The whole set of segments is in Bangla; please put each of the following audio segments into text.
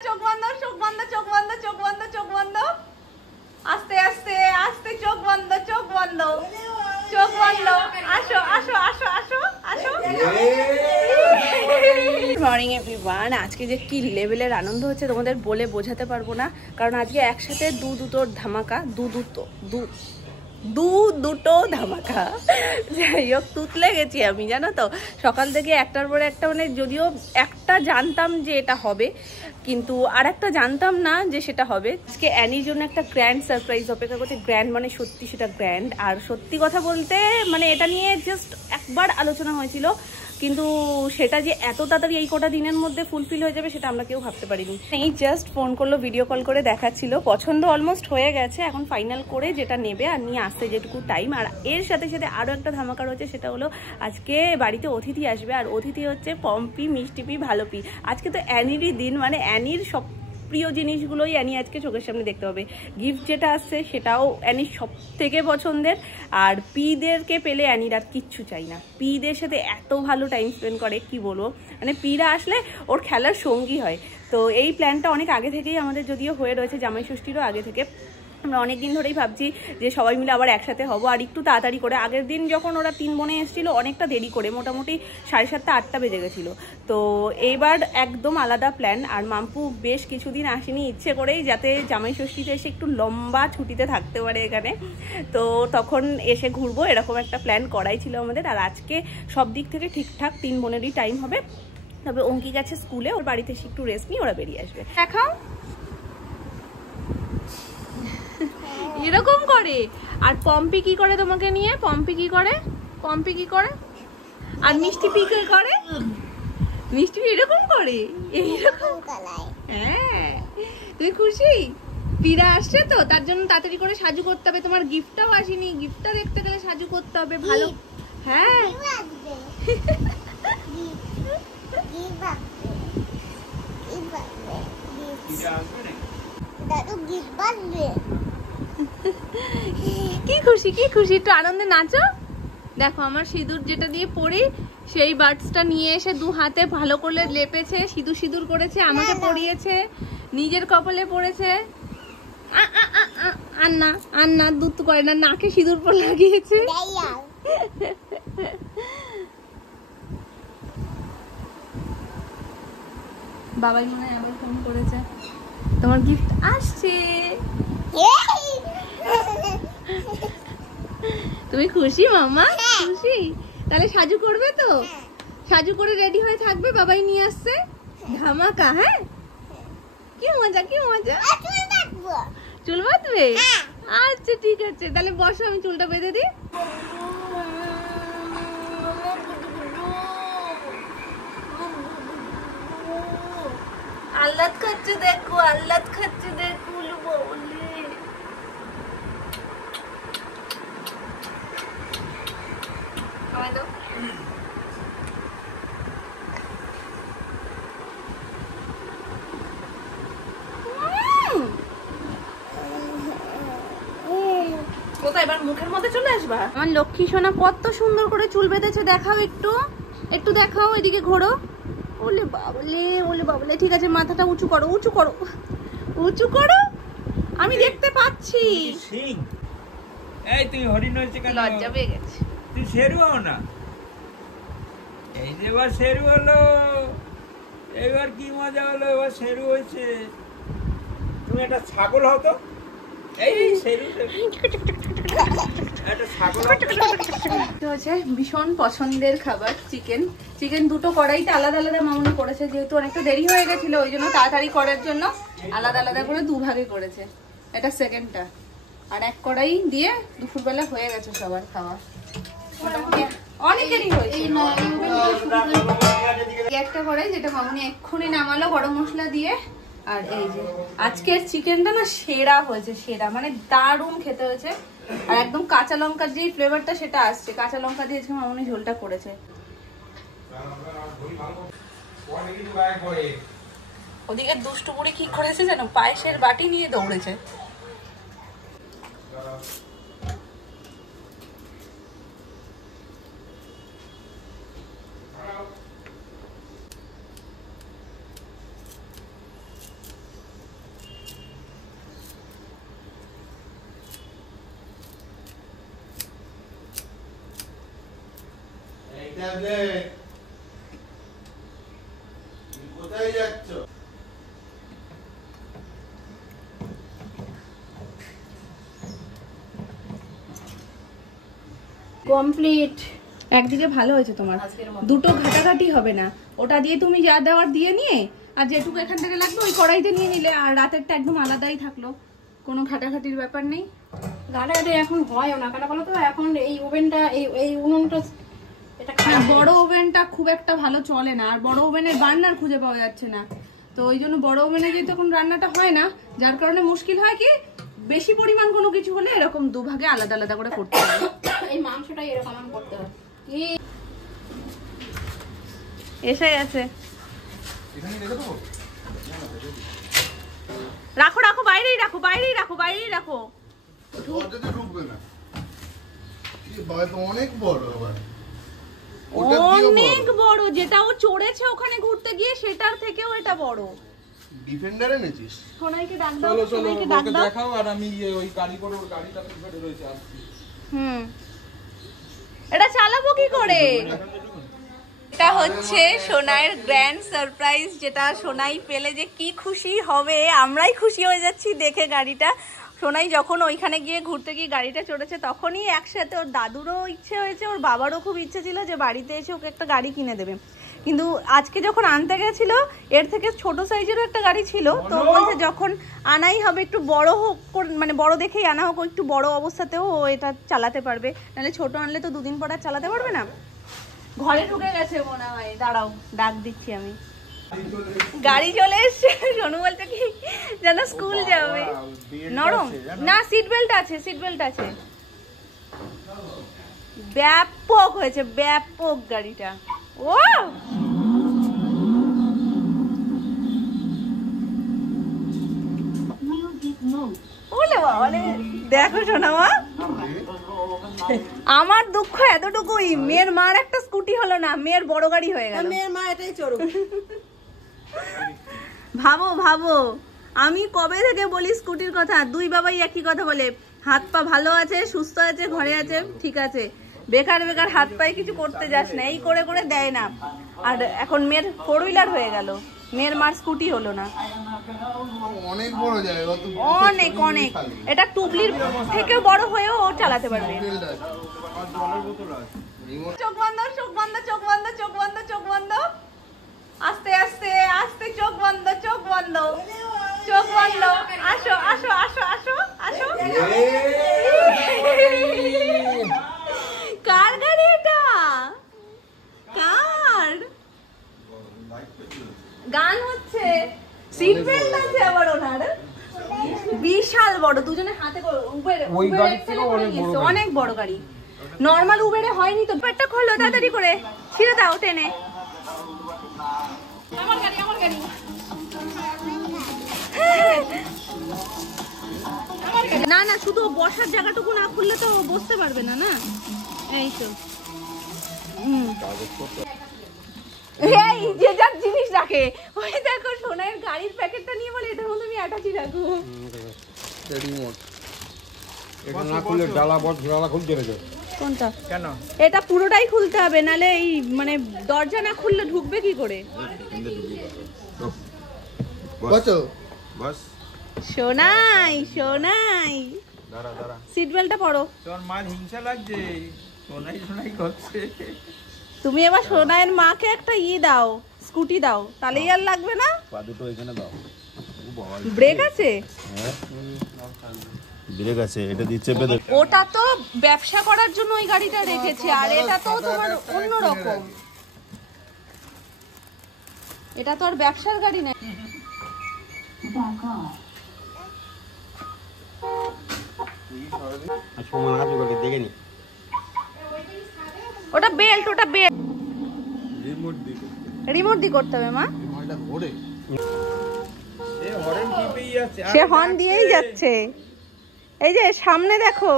চোখ বন্ধ, চোখ বন্ধ, চোখ বন্ধ, চোখ বন্ধ, চোখ বন্ধ। আস্তে আস্তে আস্তে চোখ বন্ধ, চোখ বন্ধ, চোখ বন্ধ। আসো আসো আসো আসো আসো। Good morning everyone. আজকে যে কি লেভেলের আনন্দ হচ্ছে তোমাদের বলে বোঝাতে পারবো না, কারণ আজকে একসাথে দুটোর ধামাকা, দুটো ধামাকা। যাই হোক, তুতলে গেছি আমি, জানো তো, সকাল থেকে একটার পরে একটা, মানে যদিও একটা জানতাম যে এটা হবে, কিন্তু আর একটা জানতাম না যে সেটা হবে। আজকে অ্যানির জন্য একটা গ্র্যান্ড সারপ্রাইজ অপেক্ষা করছে। গ্র্যান্ড মানে সত্যি সেটা গ্র্যান্ড। আর সত্যি কথা বলতে মানে এটা নিয়ে জাস্ট একবার আলোচনা হয়েছিল, কিন্তু সেটা যে এত তাড়াতাড়ি এই কটা দিনের মধ্যে ফুলফিল হয়ে যাবে সেটা আমরা কেউ ভাবতে পারিনি। এই জাস্ট ফোন করলো, ভিডিও কল করে দেখাচ্ছিল, পছন্দ অলমোস্ট হয়ে গেছে, এখন ফাইনাল করে যেটা নেবে আর নিয়ে আসতে যেটুকু টাইম। আর এর সাথে সাথে আরও একটা ধামাকা রয়েছে, সেটা হলো আজকে বাড়িতে অতিথি আসবে, আর অতিথি হচ্ছে পম্পি, মিষ্টিপি, ভালোপি। আজকে তো অ্যানিরই দিন, মানে অ্যানির সব প্রিয় জিনিসগুলোই অ্যানি আজকে চোখের সামনে দেখতে হবে। গিফট যেটা আসছে সেটাও অ্যানির সব থেকে পছন্দের। আর পিদেরকে পেলে অ্যানির আর কিচ্ছু চাই না। পিদের সাথে এত ভালো টাইম স্পেন্ড করে, কি বলবো, মানে পিরা আসলে ওর খেলার সঙ্গী হয়। তো এই প্ল্যানটা অনেক আগে থেকেই আমাদের যদিও হয়ে রয়েছে, জামাই ষষ্ঠীরও আগে থেকে। আমরা অনেক দিন ধরেই ভাবছি যে সবাই মিলে আবার একসাথে হব, আর একটু তাড়াতাড়ি করে। আগের দিন যখন ওরা 3 বোনে এসেছিলো অনেকটা দেরি করে, মোটামুটি 7:30 8টা বেজে গেছিলো। তো এইবার একদম আলাদা প্ল্যান। আর মাম্পু বেশ কিছুদিন আসেনি ইচ্ছে করেই, যাতে জামাই ষষ্ঠীতে এসে একটু লম্বা ছুটিতে থাকতে পারে এখানে, তো তখন এসে ঘুরবো, এরকম একটা প্ল্যান করাই ছিল আমাদের। আর আজকে সব দিক থেকে ঠিকঠাক 3 বোনেরই টাইম হবে। তবে অঙ্কি গেছে স্কুলে, ওর বাড়িতে এসে একটু রেস্ট নিয়ে ওরা বেরিয়ে আসবে। দেখাও এরকম করে। আর পম্পি কি করে তোমাকে নিয়ে? পম্পি কি করে? পম্পি কি করে? আর মিষ্টি পি কি করে? মিষ্টি এরকম করে, এইরকম। হ্যাঁ, তুমি খুশি? পিরা আসছে তো, তার জন্য তাড়াতাড়ি করে সাজু করতে হবে। তোমার গিফটটাও আসেনি, গিফটটা দেখতে গেলে সাজু করতে হবে ভালো। হ্যাঁ, কি খুশি, কি খুশি, একটু আনন্দে নাচো। দেখো আমার সিঁদুর যেটা দিয়ে পরি, সেই বার্ডসটা নিয়ে এসে 2 হাতে ভালো করে লেপেছে, সিঁদুর সিঁদুর করেছে, আমাকে পরিয়েছে, নিজের কপালে পড়েছে। আর না দুধ করে না, নাকে সিঁদুর পর লাগিয়েছে। বাবাই মনে হয় আবার ফোন করেছে, তোমার গিফট আসছে। তুমি খুশি মামা? খুশি? তাহলে সাজু করবে তো? সাজু করে রেডি হয়ে থাকবে, বাবাই নিয়ে আসছে ধামাকা। হ্যাঁ, কি মজা, কি মজা। চুল বাঁধবে? আচ্ছা ঠিক আছে, তাহলে বসো, আমি চুলটা বেঁধে দিই। আহ্লাদ খাচ্ছে দেখো, আহ্লাদ খাচ্ছে দেখো, বলে কোথায় এবার মুখের মধ্যে চলে আসবা? আমার লক্ষ্মী সোনা কত সুন্দর করে চুল বেঁধেছে, দেখাও একটু, একটু দেখাও, এদিকে ঘোরো। ওলে বাবলে, ওলে বাবলে। ঠিক আছে, মাথাটা উঁচু করো, উঁচু করো, উঁচু করো, আমি দেখতে পাচ্ছি। এই তুই হরিণ হয়েছে কেন? লজ্জা পেয়ে গেছে। তুই শেরু হও না। এই যে এবার শেরু হলো, এবার কি মজা হলো, এবার শেরু হয়েছে। তুমি একটা ছাগল হও তো। এই শেরু একটা ছাগল হচ্ছে ভীষণ পছন্দের খাবার চিকেন। চিকেন দুটো কড়াইতে আলাদা আলাদা মামুনি করেছে, যেহেতু অনেকটা দেরি হয়ে গেছিল ওই জন্য তাড়াতাড়ি করার জন্য আলাদা আলাদা করে 2 ভাগে করেছে। এটা সেকেন্ডটা। আর এক কড়াই দিয়ে দুপুরবেলা হয়ে গেছে সবার খাওয়া, মোটামুটি অনেকেরই হয়েছে। একটা কড়াই যেটা মামুনি এক্ষুনি নামালো গরম মশলা দিয়ে। আর এই যে আজকের চিকেনটা না সেরা হয়েছে, সেরা, মানে দারুণ খেতে হয়েছে। আর একদম কাঁচা লঙ্কার যে ফ্লেভারটা সেটা আসছে, কাঁচা লঙ্কা দিয়ে আজকে মামুনি ঝোলটা করেছে। ওদিকে দুষ্টু বুড়ি কি করেছে জানো, পায়েসের বাটি নিয়ে দৌড়েছে। কোথায় যাচ্ছ? কমপ্লিট। একদিকে ভালো হয়েছে তোমার, দুটো ঘাটাঘাটি হবে না। ওটা দিয়ে তুমি যা দেওয়ার দিয়ে নিয়ে, আর যেটুকু এখান থেকে লাগবে ওই কড়াইতে নিয়ে নিলে, আর রাতেরটা একদম আলাদাই থাকলো, কোনো ঘাটাঘাটির ব্যাপার নেই। ঘাটাঘাটি এখন হয় না, কেন বলো তো, এখন এই ওভেনটা এই উনুনটা এটা বড় ওভেনটা খুব একটা ভালো চলে না, আর বড় ওভেনের বার্নার খুঁজে পাওয়া যাচ্ছে না, তো ওই জন্য বড় ওভেনে যেহেতু এখন রান্নাটা হয় না, যার কারণে মুশকিল হয় কি বেশি পরিমাণ কোনো কিছু হলে এরকম দুভাগে আলাদা আলাদা করে করতে হয়। এই মাংসটাই এরকম করতে হয়। এসে গেছে, রাখো রাখো, বাইরেই রাখো, বাইরেই রাখো, বাইরেই রাখো। দরজাতে ঢুকবে না। অনেক বড়, অনেক বড়। যেটা ও চড়েছে ওখানে ঘুরতে গিয়ে, সেটার থেকেও এটা বড়। ডিফেন্ডার এনেছিস? সোনাইকে ডাক দাও, সোনাইকে ডাক দাও। দেখাও, আর আমি ওই গাড়ি করে ওর গাড়িটা ফেটে রয়েছে আসছি। এটা চালাবো কি করে? এটা হচ্ছে সোনাইয়ের গ্র্যান্ড সারপ্রাইজ, যেটা সোনাই পেলে যে কি খুশি হবে, আমরাই খুশি হয়ে যাচ্ছি দেখে গাড়িটা। সোনাই যখন ওইখানে গিয়ে ঘুরতে গিয়ে গাড়িটা চড়েছে, তখনই একসাথে ওর দাদুরও ইচ্ছে হয়েছে, ওর বাবারও খুব ইচ্ছে ছিল যে বাড়িতে এসে ওকে একটা গাড়ি কিনে দেবে। কিন্তু আজকে যখন আনতে গেছিল, এর থেকে ছোট সাইজেরও একটা গাড়ি ছিল, তো বলছে যখন আনাই হবে একটু বড় হোক, মানে বড় দেখেই আনা হোক, একটু বড় অবস্থাতেও ও এটা চালাতে পারবে, নাহলে ছোট আনলে তো দুদিন পর আর চালাতে পারবে না। ঘরে ঢুকে গেছে মনে হয়, দাঁড়াও ডাক দিচ্ছি আমি। গাড়ি চলে এসছে, সোনু বলছে কি যেন স্কুল যাবে। নরম না, সিট বেল্ট আছে, সিট বেল্ট আছে। ব্যাপক হয়েছে, ব্যাপক গাড়িটা। ও ওলে বাবা, দেখো শোনা মা, আমার দুঃখ এতটুকুই, মেয়ের মার একটা স্কুটি হলো না, মেয়ের বড় গাড়ি হয়ে গেল। মেয়ের মা এটাই চড়ুক। ভাবো ভাবো, আমি কবে থেকে বলি স্কুটির কথা, দুই বাবাই একই কথা বলে, হাত পা ভালো আছে, সুস্থ আছে, ঘরে আছে, ঠিক আছে, বেকার বেকার হাত পায়ে কিছু করতে যাস না, এই করে করে দেয় না। আর এখন মেয়ের ফোর হুইলার হয়ে গেল, মেয়ের মার স্কুটি হলো না। অনেক বড় জায়গা, অনেক অনেক, এটা টুবলির থেকেও বড় হয়েও ও চালাতে পারবে। চোখ বন্ধ, চোখ বন্ধ, চোখ বন্ধ, চোখ বন্ধ, চোখ বন্ধ, আস্তে আস্তে আস্তে, চোখ বন্ধ, চোখ বন্ধ, চোখ বন্ধ। আসো আসো আসো আসো আসো। কার গাড়ি এটা? কার? গান হচ্ছে, সিট বেল্ট আছে আবার ওনার, বিশাল বড়, দুজনে হাতে করে অনেক বড় গাড়ি। নর্মাল উবেরে হয়নি তো। পেটটা খোলো তাড়াতাড়ি করে, ছিঁড়ে দাও টেনে। আমার গাড়ি, আমার গাড়ি। না না, শুধু বসার জায়গাটুকু না খুললে তো বসতে পারবে না। না এই তো, এই যে যার জিনিস রাখে, ওই দেখো সোনার গাড়ির প্যাকেটটা নিয়ে বলে এটার মধ্যে আমি অ্যাটাচি রাখবো। এটা না খুলে ডালা খুলতে হবে। কোনটা? কেন? এটা পুরোটাই খুলতে হবে, নালে এই মানে দরজা না খুললে ঢুকবে কি করে? সোনাই সোনাই, সিট বেল্টটা পরো। তোর মার হিংসা লাগছে, সোনাই সোনাই করছে। তুমি এবার সোনাইয়ের মাকে একটা দাও, স্কুটি দাও, তাহলেই আর লাগবে না। দুটো এখানে দাও। ব্রেক আছে? ব্রেক আছে, এটা দিচ্ছে। ওটা তো ব্যবসা করার জন্য ওই গাড়িটা রেখেছে, আর এটা তো তোমার অন্য রকম, এটা তো আর ব্যবসার গাড়ি না। ওটা বেল্ট, ওটা বেল্ট, রিমোট দিয়ে করতে হবে মা। সে হর্ন দিয়েই যাচ্ছে, এই যে সামনে দেখো।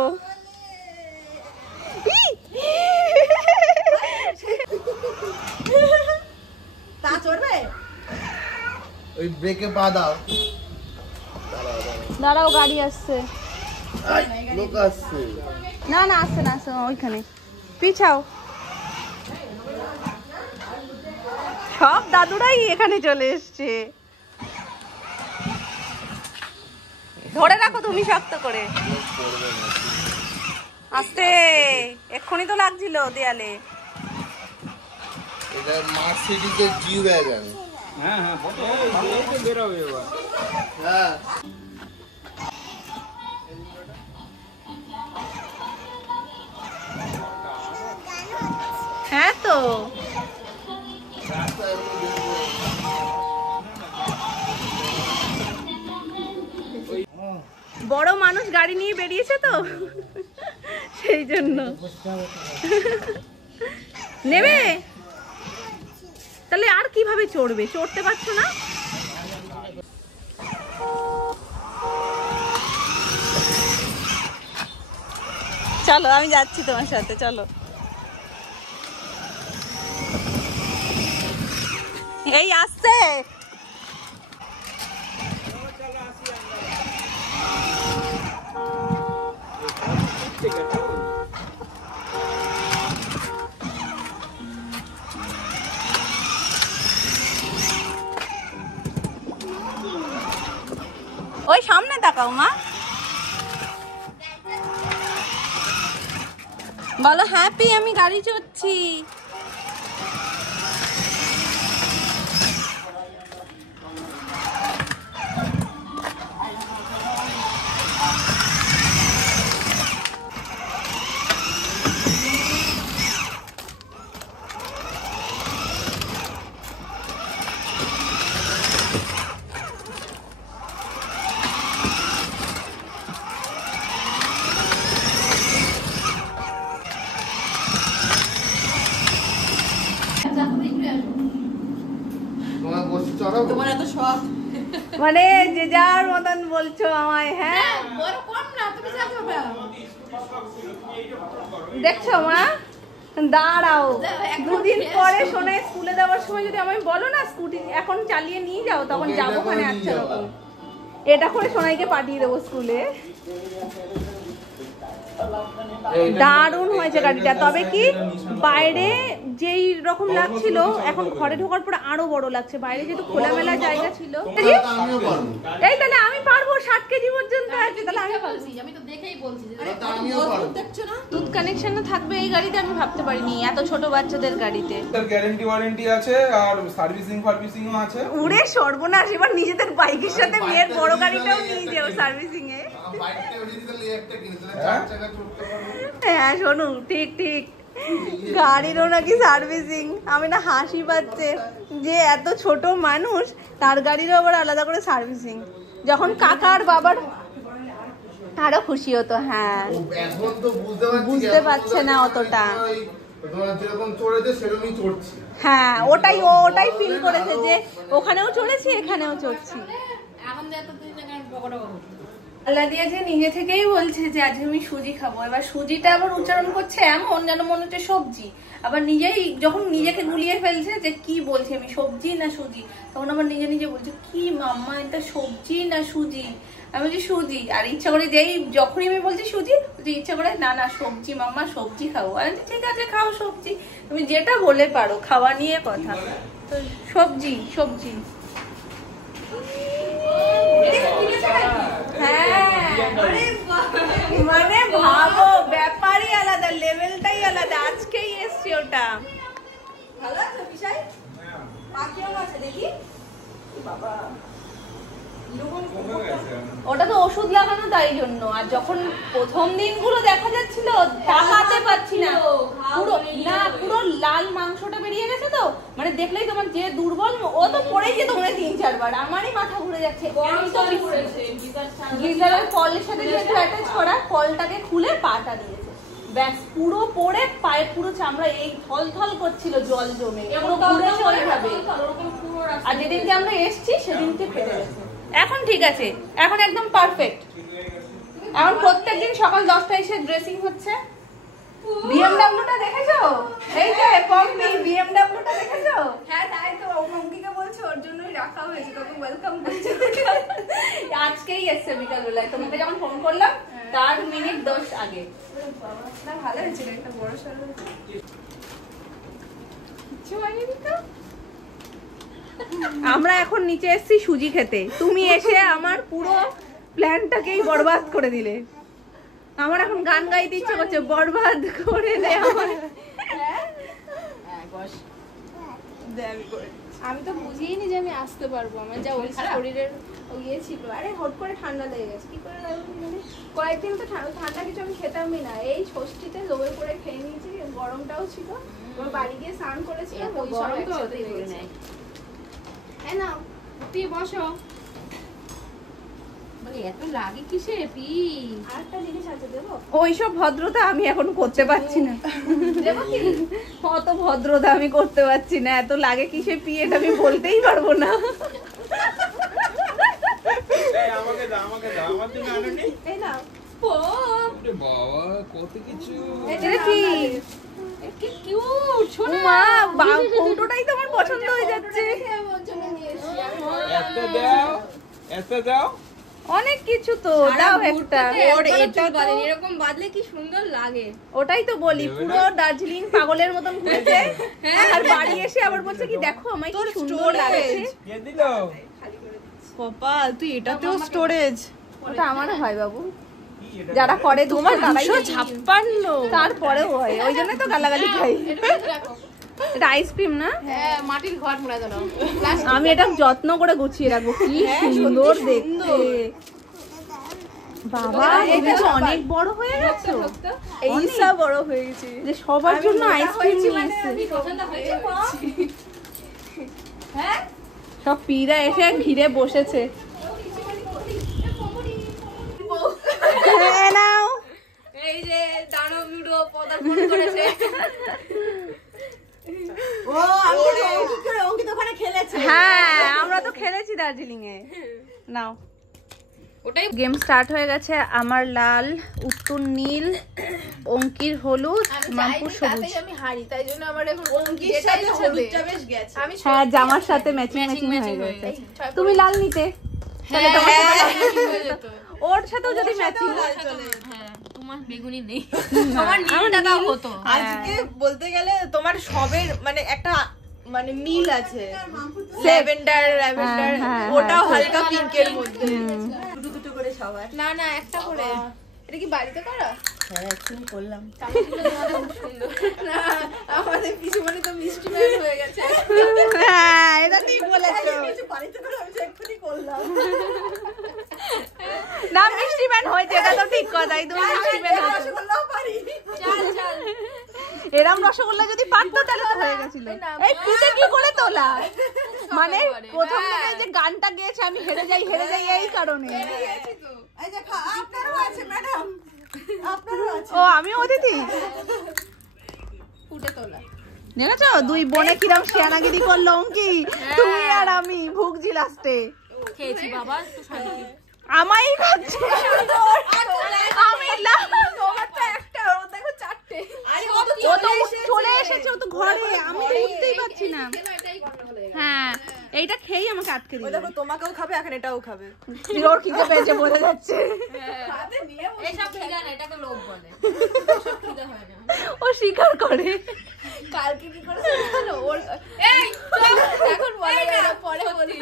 তা চড়বে, ওই ব্রেকে পা দাও। দাঁড়াও, গাড়ি আসছে। লোক আসছে। না না, আসছে না, আসছে ওইখানে, পিছাও। সব দাদুরাই এখানে চলে এসছে। ধরে রাখো তুমি শক্ত করে। আস্তে, এক্ষুনি তো লাগছিল দেয়ালে। এটা মার্সিডিজের জি ওয়াগন। হ্যাঁ হ্যাঁ, এই তো বেরোবে এবার। হ্যাঁ হ্যাঁ তো বড় মানুষ গাড়ি নিয়ে বেরিয়েছে তো সেই জন্য। নেবে তাহলে আর কিভাবে চড়বে? চড়তে পারছো না? চলো আমি যাচ্ছি তোমার সাথে, চলো। এই আসছে। ওই সামনে তাকাও মা, বলো হ্যাপি আমি গাড়ি চড়ছি। তোমার বসে চড়াবো? তোমার এত শখ। মানে যে যার মতন বলছো আমায়। হ্যাঁ বড় কম না, তুমি যাবে। দেখছো মা, দাঁড়াও, দুদিন পরে শোনে স্কুলে যাওয়ার সময় যদি আমায় বলো না স্কুটি এখন চালিয়ে নিয়ে যাও, তখন যাবো ওখানে। আচ্ছা রকম এটা করে সোনাইকে পাঠিয়ে দেবো স্কুলে। দারুণ হয়েছে গাড়িটা, তবে কি বাইরে যেই রকম লাগছিল এখন ঘরে ঢোকার পরে আরো বড় লাগছে। বাইরে যেহেতু খোলামেলা জায়গা ছিল। আমিও পারবো। এই তাহলে আমি পারবো, 60 কেজি পর্যন্ত আছে, তাহলে আমি পারবো। আমি তো দেখেই বলছি যে আমিও পারবো। দেখছো না দুধ কানেকশনও থাকবে এই গাড়িতে, আমি ভাবতে পারিনি এত ছোট বাচ্চাদের গাড়িতে। তার গ্যারান্টি ওয়ারেন্টি আছে আর সার্ভিসিংও আছে। উড়ে সর্বনাশ, এবার নিজেদের বাইকের সাথে মেয়ের বড় গাড়িটাও নিয়ে যাও সার্ভিসিং এ। বাইকটা অরিজিনালি একটা কিনেছিলাম, 4 চাকা চড়তে পারবো। হ্যাঁ শোনো, ঠিক ঠিক, গাড়িরও নাকি সার্ভিসিং। আমি না হাসি পাচ্ছে যে এত ছোট মানুষ তার গাড়িরও আবার আলাদা করে সার্ভিসিং। যখন কাকার বাবার আরো খুশি হতো। হ্যাঁ ও এখন তো বুঝতে পারছে না অতটা। তোমার যেরকম চড়েছে সেরকমই চড়ছি। হ্যাঁ ওটাই ফিল করেছে যে ওখানেও চড়েছি এখানেও চড়ছি। এখন তো এতদিন আগে বড় আল্লাহ দিয়া যে নিজে থেকেই বলছে যে আজকে আমি সুজি খাবো। এবার সুজিটা আবার উচ্চারণ করছে এমন যেন মনে হচ্ছে সবজি। আবার নিজেই যখন নিজেকে গুলিয়ে ফেলছে যে কি বলছি আমি, সবজি না সুজি, তখন আবার নিজে নিজে বলছে কি মাম্মা এটা সবজি না সুজি? আমি বলছি সুজি। আর ইচ্ছা করে যেই যখনই আমি বলছি সুজি, বলছি ইচ্ছা করে না না সবজি মাম্মা, সবজি খাবো। আমি বলছি ঠিক আছে খাও সবজি, তুমি যেটা বলে পারো, খাওয়া নিয়ে কথা। তো সবজি সবজি। মানে ভাবো ব্যাপারই আলাদা, লেভেলটাই আলাদা। আজকেই এসছে ওটা। ভালো আছে বিশাই? পাখিও আছে দেখি বাবা। ওটা তো ওষুধ লাগানো তাই জন্য। আর যখন প্রথম দিনগুলো দেখা যাচ্ছিল তাকাতে পারছি না, পুরো লাল মাংসটা বেরিয়ে গেছে তো, মানে দেখলেই তোমার যে দুর্বল ও তো পড়েই যেত মনে 3-4 বার। আমারই মাথা ঘুরে যাচ্ছে। গিজারের কলের সাথে যেহেতু অ্যাটাচ করা, কলটাকে খুলে পাটা দিয়েছে, ব্যাস পুরো পড়ে পায়ে পুরো চামড়া এই থল করছিল জল জমে, পুরো ঘুরেছে ওইভাবে। আর যেদিনকে আমরা এসছি সেদিনকে ফেটে গেছে। এখন ঠিক আছে, এখন একদম পারফেক্ট। এখন প্রত্যেকদিন সকাল 10টায় এসে ড্রেসিং হচ্ছে। বিএমডব্লিউটা দেখেছো? এই যে পম্পি বিএমডব্লিউটা দেখেছো? হ্যাঁ তাই তো, মঙ্কিকে বলছো ওর জন্যই রাখা হয়েছে, তোকে ওয়েলকাম করছে। আজকেই এসছে বিকালবেলায়, তোমাকে যখন ফোন করলাম তার মিনিট 10 আগে। না ভালো হয়েছিল, একটা বড় সরো কিছু হয়নি তো। আমরা এখন নিচে এসেছি সুজি খেতে, তুমি এসে আমার পুরো প্ল্যানটাকেই বরবাদ করে দিলে। আমার এখন গান গাইতে ইচ্ছে করছে, বরবাদ করে দে আমার। আমি তো বুঝিনি যে আমি আসতে পারবো, আমার যা ওই শরীরের ইয়ে ছিল। আরে হট করে ঠান্ডা লেগে গেছে, কি করে কয়েকদিন তো ঠান্ডা কিছু আমি খেতামই না। এই ষষ্ঠীতে লোভে পড়ে খেয়ে নিয়েছি, গরমটাও ছিল। বাড়ি গিয়ে স্নান করেছিলাম, ওই সব একসাথে লেগে গেছে। হ্যাঁ না, তুই বসো। এত লাগে কিসে পি? আরেকটা জিনিস আছে, দেবো? ওইসব ভদ্রতা আমি এখন করতে পারছি না। দেবো কি? অত ভদ্রতা আমি করতে পারছি না। এত লাগে কিসে পিয়ে এটা আমি বলতেই পারবো না। আমাকে দাও, আমাকে দাও, আমার জন্য আনোনি? এই না, ওরে বাবা, কত কিছু। এটা কি? কি কিউট শোনা। মা, কৌটোটাই তো আমার পছন্দ হয়ে যাচ্ছে। ওর জন্য নিয়ে এসেছি আমি। এত দাও, এত দাও। অনেক কিছু তো, দাও একটা। এরকম বাদলে কি সুন্দর লাগে। ওটাই তো বলি, পুরো দার্জিলিং পাগলের মতন ঘুরেছে, আর বাড়ি এসে আবার বলছে কি দেখো আমায় কি সুন্দর লাগছে। কে দিলো? কপাল, তুই এটাতেও স্টোরেজ। ওটা আমারও হয় বাবু, কি এটা? যারা করে তোমার 256 তারপরেও হয়, ওই জন্য তো গালাগালি খাই। এটা আইসক্রিম না? হ্যাঁ, মাটির ঘর মনে হয়। আমি এটা যত্ন করে গুছিয়ে রাখবো, কি সুন্দর দেখতে। বাবা, এটা তো অনেক বড় হয়ে গেছে। এইসা বড় হয়ে গেছে। যে সবার জন্য আইসক্রিম নিয়ে এসেছে। পছন্দ হয়েছে? সব পিরা এসে ঘিরে বসেছে। নাও, এই যে দানব লুডো পদার্পণ করেছে। হ্যাঁ আমরা তো খেলেছি দার্জিলিং এ। নাও, ওটাই গেম স্টার্ট হয়ে গেছে। আমার লাল, উত্তর নীল, অঙ্কির হলুদ, মামপুর সবুজ। আমি হারি, তাই জন্য আমার এখন যেটাই হবে আমি হ্যাঁ, জামার সাথে ম্যাচিং ম্যাচিং হয়ে গেছে। তুমি লাল নিতে, তাহলে তোমার সাথে হয়ে যেত। ওর সাথেও যদি ম্যাচিং। হ্যাঁ, তোমার বেগুনি নেই, তোমার নীলটা দাও হতো। আজকে বলতে গেলে তোমার সবের মানে একটা মানে মিল আছে। ল্যাভেন্ডার হ্যাঁ, ওটাও হ্যাঁ, হালকা পিঙ্কের মধ্যে। দুটো দুটো করে সবার। না না, একটা করে। এটা কি বাড়িতে করা? হ্যাঁ, এক্ষুনি করলাম। না, আমাদের কিছু মানে তো মিষ্টি ম্যান হয়ে গেছে। হ্যাঁ এটা ঠিক বলেছো। বাড়িতে করে আমি যে এক্ষুনি করলাম। না, মিষ্টি ম্যান হয়েছে, এটা তো ঠিক কথাই। তুমি মিষ্টি ম্যান হয়েছে। রসগোল্লাও পারি। চল চল। এরম রসগোল্লা যদি পারতো তাহলে তো হয়ে গেছিল। এই পিঠে কি করে তোলা, মানে প্রথম থেকে যে গানটা গেয়েছে আমি হেরে যাই এই কারণে। এই যে আপনারও আছে ম্যাডাম, আপনারও আছে। ও, আমিও অতিথি। ফুটে তোলা। দেখেছো দুই বোনে কিরম শিয়ানাগিরি করলো অঙ্কি, তুমি আর আমি ভুগছি লাস্টে। খেয়েছি বাবা, একটু শান্তি। আমাই খাচ্ছে আমি তোমারটা একটা, ও দেখো চারটে। আরে ও তো চলে এসেছে, ও তো ঘরে, আমি উঠতেই পারছি না। এটাই গন্ডগোল হয়ে গেছে। হ্যাঁ, এইটা খেয়েই আমাকে আটকে ওই দিল। দেখো তোমাকেও খাবে, এখন এটাও খাবে। ওর খিদে পেয়েছে বোঝা যাচ্ছে। এসব খিদা না, এটাকে লোভ বলে। এসব খিদা হয় না। ও স্বীকার করে। কালকে কি করেছে জানো? ওর এই চল, এখন বলে না, পরে বলি।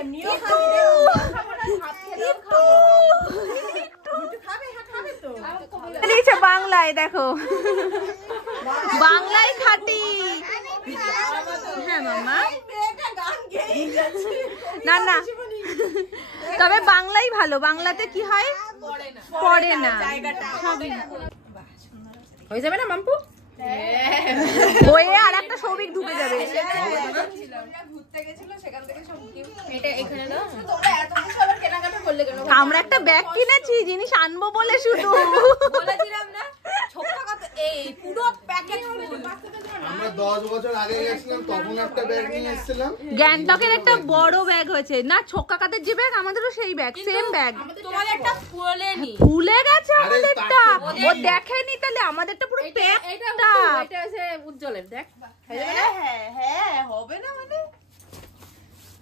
এমনিও খাবে রে। ভাত খেলেও খাবো। খাবে, হ্যাঁ খাবে তো। লিখছে বাংলায়, দেখো বাংলায় খাটি। হ্যাঁ মামা, মেয়েটা গান গেয়ে যাচ্ছে। না না, তবে বাংলাই ভালো। বাংলাতে কি হয়, পড়ে না জায়গাটা হয়ে যাবে না মাম্পু। বইয়ে আর একটা সৌভিক ঢুকে যাবে। ঘুরতে গেছিল, সেখান থেকে সব এটা এখানে দাও। তোমরা এত কিছু আবার কেনাকাটা করলে কেন? আমরা একটা ব্যাগ কিনেছি, জিনিস আনবো বলে শুধু। বলেছিলাম না, ছোট্ট কথা, এই পুরো প্যাকেট ফুল। আমরা 10 বছর আগে গেছিলাম, তখন একটা ব্যাগ নিয়ে এসেছিলাম। গ্যাংটকের একটা বড় ব্যাগ হয়েছে না, ছোক্কা কাদের যে ব্যাগ, আমাদেরও সেই ব্যাগ, সেম ব্যাগ। তোমাদের একটা ফুলেনি। ভুলে গেছে আরে আমাদেরটা, তাকে ও দেখেনি, তাহলে আমাদেরটা পুরো এটা প্যাকটা। এটা হচ্ছে উজ্জ্বলের, দেখ। হ্যাঁ হ্যাঁ হবে না মানে।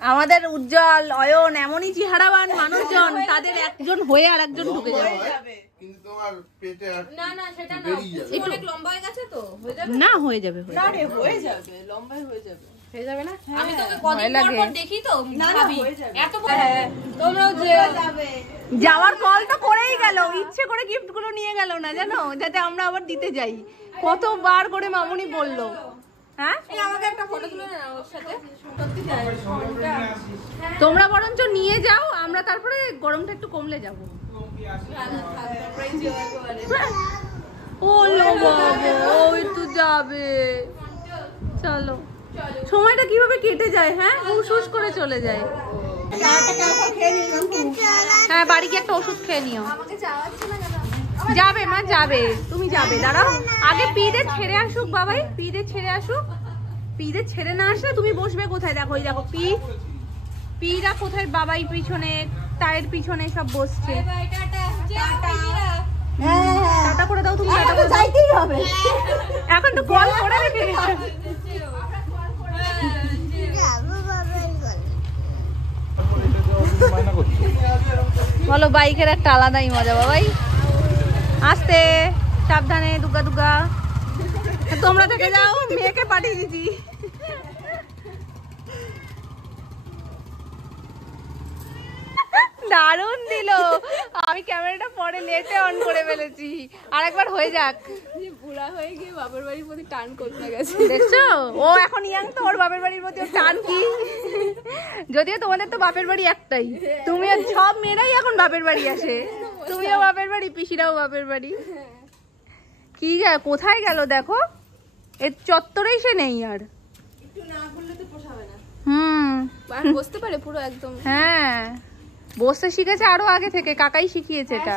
আমাদের উজ্জ্বল, অয়ন এমনই চেহারাবান মানুষজন, তাদের একজন হয়ে আর একজন ঢুকে যাবে। যাবে। কিন্তু তোমার পেটে আর না না, সেটা না, বেরিয়ে যাবে। অনেক লম্বা হয়ে গেছে তো, হয়ে যাবে। না, হয়ে যাবে, না রে, হয়ে যাবে, লম্বাই হয়ে যাবে। হয়ে যাবে না? আমি তোকে ভয় কদিন লাগে। পর দেখি তো ভাবি এত তোমরাও যে যাওয়ার কল তো করেই গেল, ইচ্ছে করে গিফট গুলো নিয়ে গেল না জানো, যাতে আমরা আবার দিতে যাই। কতবার করে মামুনি বললো। হ্যাঁ আমাকে একটা ফটো তুলে না ওর সাথে। তোমরা বরঞ্চ নিয়ে যাও, আমরা তারপরে গরমটা একটু কমলে যাবো। ও লো বাবা, ওই তো যাবে। চলো, সময়টা কিভাবে কেটে যায়, হ্যাঁ হুশ হুশ করে চলে যায়। হ্যাঁ বাড়ি গিয়ে একটা ওষুধ খেয়ে নিও। আমাকে চাওয়াচ্ছে না কেন? যাবে মা যাবে, তুমি যাবে, দাঁড়াও আগে পিদের ছেড়ে আসুক বাবাই, পিদের ছেড়ে আসুক। পিদের ছেড়ে না আসলে তুমি বসবে কোথায়? দেখো এই দেখো পিরা কোথায়, বাবাই পিছনে, তায়ের পিছনে সব বসছে। টাটা করে দাও তুমি, টাটা করে দাও। এখন তো কল করে রেখে গেছে। বলো বাইকের একটা আলাদাই মজা বাবাই। আস্তে সাবধানে, দুগা দুগা। তোমরা থেকে যাও, মেয়েকে পাঠিয়ে দিচ্ছি। দারুণ দিল। আমি ক্যামেরাটা পরে নেটে অন করে ফেলেছি, আর একবার হয়ে যাক। বুড়া হয়ে গিয়ে বাবার বাড়ির প্রতি টান করতে গেছে। দেখছো ও এখন ইয়াং তো, ওর বাপের বাড়ির প্রতি ওর টান কি। যদিও তোমাদের তো বাপের বাড়ি একটাই, তুমি সব মেয়েরাই এখন বাপের বাড়ি আসে। তুমিও বাপের বাড়ি, পিসিরাও বাপের বাড়ি। কি কোথায় গেল দেখো, এর চত্বরেই সে নেই আর। বসতে পারে পুরো একদম। হ্যাঁ বসতে শিখেছে আরো আগে থেকে, কাকাই শিখিয়েছে এটা।